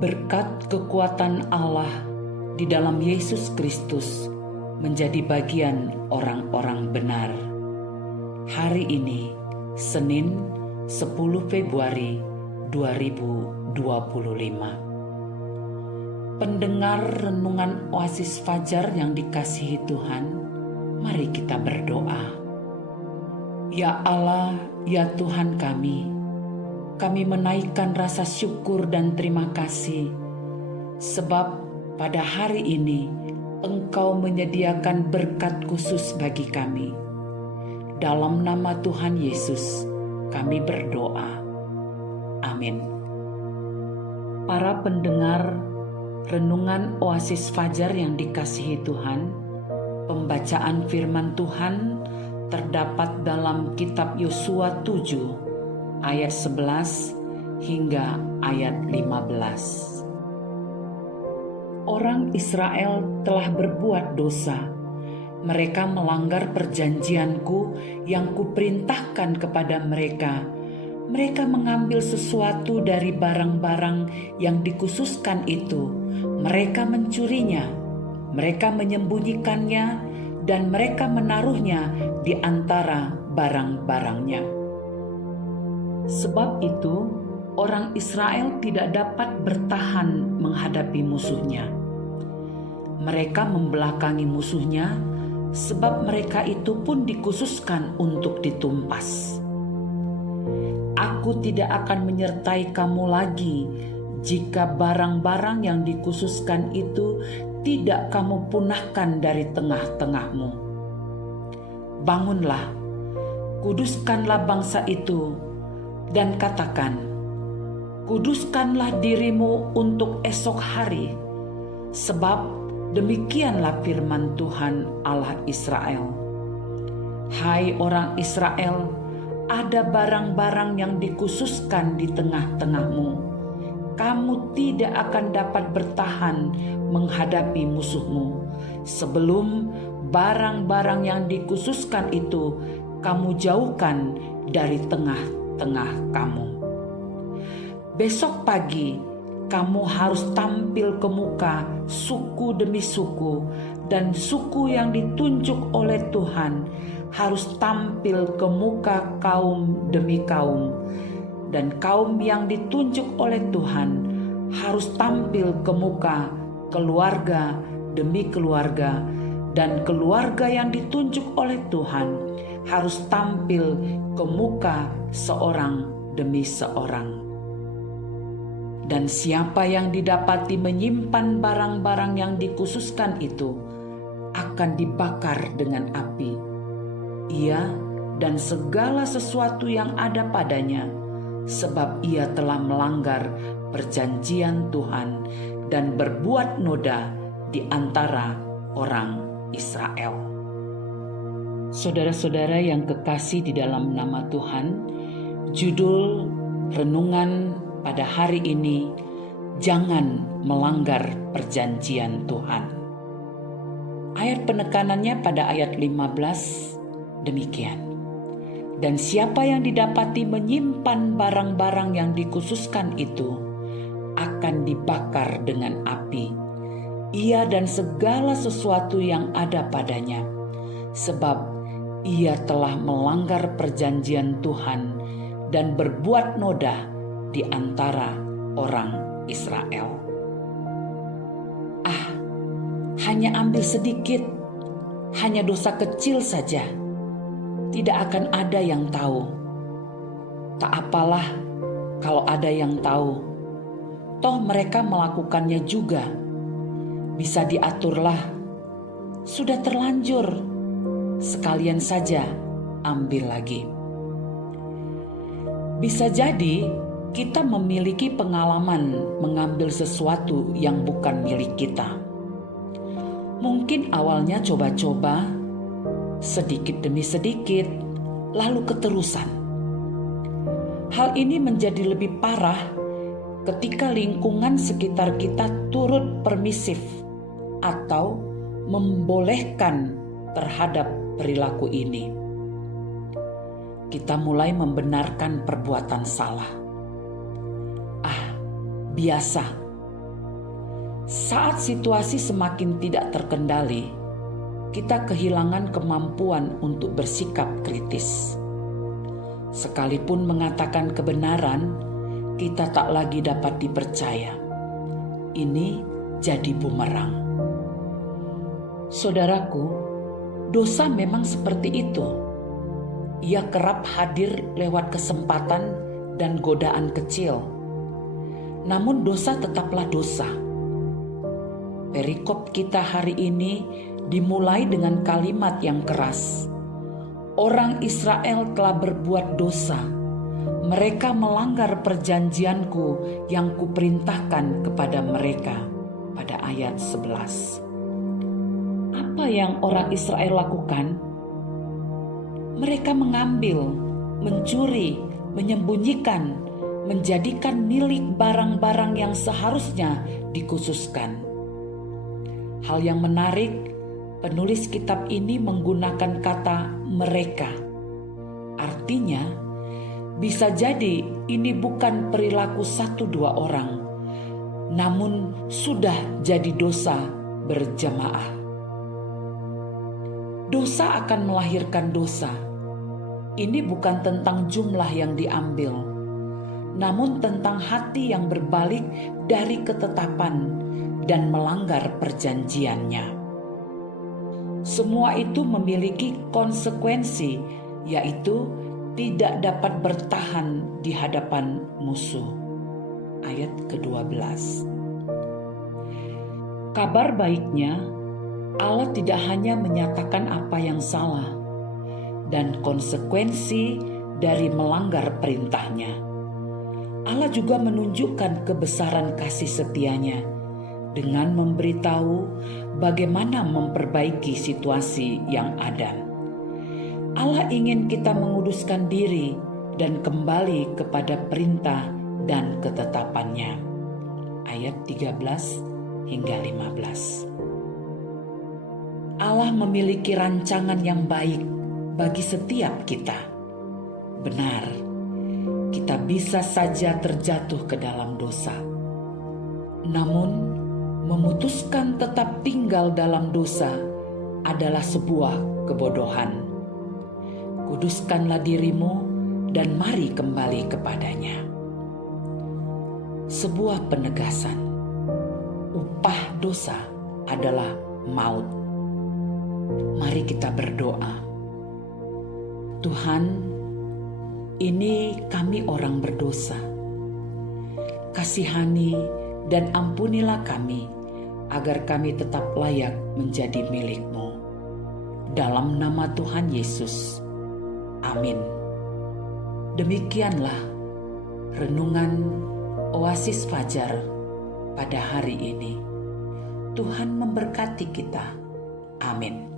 Berkat kekuatan Allah di dalam Yesus Kristus menjadi bagian orang-orang benar. Hari ini, Senin 10 Februari 2025. Pendengar renungan Oasis Fajar yang dikasihi Tuhan, mari kita berdoa. Ya Allah, ya Tuhan kami menaikkan rasa syukur dan terima kasih, sebab pada hari ini Engkau menyediakan berkat khusus bagi kami. Dalam nama Tuhan Yesus, kami berdoa. Amin. Para pendengar renungan Oasis Fajar yang dikasihi Tuhan, pembacaan firman Tuhan terdapat dalam kitab Yosua 7 ayat 11 hingga ayat 15. Orang Israel telah berbuat dosa. Mereka melanggar perjanjianku yang kuperintahkan kepada mereka. Mereka mengambil sesuatu dari barang-barang yang dikhususkan itu. Mereka mencurinya. Mereka menyembunyikannya dan mereka menaruhnya di antara barang-barangnya. Sebab itu, orang Israel tidak dapat bertahan menghadapi musuhnya. Mereka membelakangi musuhnya, sebab mereka itu pun dikhususkan untuk ditumpas. Aku tidak akan menyertai kamu lagi jika barang-barang yang dikhususkan itu tidak kamu punahkan dari tengah-tengahmu. Bangunlah, kuduskanlah bangsa itu, dan katakan, kuduskanlah dirimu untuk esok hari, sebab demikianlah firman Tuhan Allah Israel. Hai orang Israel, ada barang-barang yang dikhususkan di tengah-tengahmu. Kamu tidak akan dapat bertahan menghadapi musuhmu sebelum barang-barang yang dikhususkan itu kamu jauhkan dari tengah-tengah kamu. Besok pagi kamu harus tampil ke muka suku demi suku, dan suku yang ditunjuk oleh Tuhan harus tampil ke muka kaum demi kaum, dan kaum yang ditunjuk oleh Tuhan harus tampil ke muka keluarga demi keluarga, dan keluarga yang ditunjuk oleh Tuhan harus tampil ke muka seorang demi seorang. Dan siapa yang didapati menyimpan barang-barang yang dikhususkan itu akan dibakar dengan api. Ia dan segala sesuatu yang ada padanya, sebab ia telah melanggar perjanjian Tuhan dan berbuat noda di antara orang Israel. Saudara-saudara yang kekasih di dalam nama Tuhan, judul renungan pada hari ini, jangan melanggar perjanjian Tuhan. Ayat penekanannya pada ayat 15 demikian. Dan siapa yang didapati menyimpan barang-barang yang dikhususkan itu akan dibakar dengan api, ia dan segala sesuatu yang ada padanya, sebab ia telah melanggar perjanjian Tuhan dan berbuat noda di antara orang Israel. Hanya ambil sedikit, hanya dosa kecil saja, tidak akan ada yang tahu. Tak apalah kalau ada yang tahu, toh mereka melakukannya juga. Bisa diaturlah, sudah terlanjur, sekalian saja ambil lagi. Bisa jadi kita memiliki pengalaman mengambil sesuatu yang bukan milik kita. Mungkin awalnya coba-coba, sedikit demi sedikit, lalu keterusan. Hal ini menjadi lebih parah ketika lingkungan sekitar kita turut permisif atau membolehkan terhadap perilaku ini. Kita mulai membenarkan perbuatan salah. Biasa, Saat situasi semakin tidak terkendali, kita kehilangan kemampuan untuk bersikap kritis. Sekalipun mengatakan kebenaran, kita tak lagi dapat dipercaya. Ini jadi bumerang. Saudaraku, dosa memang seperti itu. Ia kerap hadir lewat kesempatan dan godaan kecil. Namun dosa tetaplah dosa. Perikop kita hari ini dimulai dengan kalimat yang keras. Orang Israel telah berbuat dosa. Mereka melanggar perjanjianku yang kuperintahkan kepada mereka. Pada ayat 11. Apa yang orang Israel lakukan? Mereka mengambil, mencuri, menyembunyikan, menjadikan milik barang-barang yang seharusnya dikhususkan. Hal yang menarik, penulis kitab ini menggunakan kata mereka. Artinya, bisa jadi ini bukan perilaku 1-2 orang, namun sudah jadi dosa berjamaah. Dosa akan melahirkan dosa. Ini bukan tentang jumlah yang diambil, namun tentang hati yang berbalik dari ketetapan dan melanggar perjanjiannya. Semua itu memiliki konsekuensi, yaitu tidak dapat bertahan di hadapan musuh. Ayat ke-12. Kabar baiknya, Allah tidak hanya menyatakan apa yang salah dan konsekuensi dari melanggar perintahnya. Allah juga menunjukkan kebesaran kasih setianya dengan memberitahu bagaimana memperbaiki situasi yang ada. Allah ingin kita menguduskan diri dan kembali kepada perintah dan ketetapannya. Ayat 13 hingga 15. Allah memiliki rancangan yang baik bagi setiap kita. Benar, kita bisa saja terjatuh ke dalam dosa. Namun, memutuskan tetap tinggal dalam dosa adalah sebuah kebodohan. Kuduskanlah dirimu dan mari kembali kepadanya. Sebuah penegasan, upah dosa adalah maut. Mari kita berdoa. Tuhan, ini kami orang berdosa. Kasihani dan ampunilah kami, agar kami tetap layak menjadi milik-Mu. Dalam nama Tuhan Yesus. Amin. Demikianlah renungan Oasis Fajar pada hari ini. Tuhan memberkati kita. Amin.